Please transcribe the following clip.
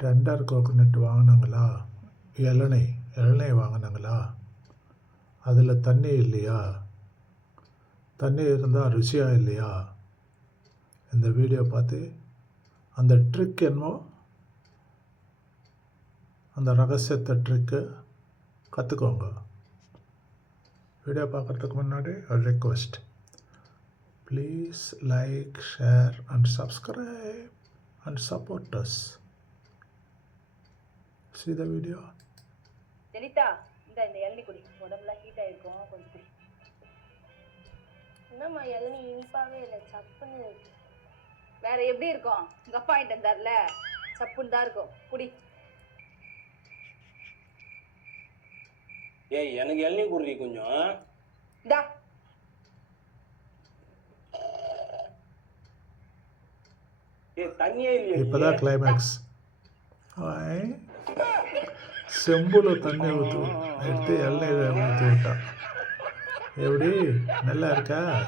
Tender coconut வாங்கினாங்களா? இளநீ இளநீ வாங்கினாங்களா? அதில் தண்ணி இல்லையா? தண்ணி இருந்தால் ருசியாக இல்லையா? இந்த வீடியோ பார்த்து அந்த ட்ரிக் என்னமோ அந்த ரகசியத்தை ட்ரிக்கு கற்றுக்கோங்க வீடியோ பார்க்குறதுக்கு முன்னாடி ஒரு request please like share and subscribe and support us see the video Jenitha இந்த இந்த இளநீ குடி. உடம்புலாம் ஹீட் ஆயிருக்கும் கொஞ்சம் குடி. என்னம்மா இளநீ இனிப்பாவே இல்லை சப்புன்னு இருக்கு. வேற எப்படி இருக்கும்? உங்க அப்பா வாங்கிட்டு வந்தார்ல சப்புன்னு தான் இருக்கும். குடி. ஏய் எனக்கு இளநீ குடுறி கொஞ்சம். இந்தா. ஏய் தண்ணியே இல்லையா. இப்போதான் கிளைமேக்ஸ் செம்புல தண்ணி ஊற்றுவோம் எடுத்து எண்ணெய் ஊற்றி விட்டா. எப்படி? நல்லா இருக்கா?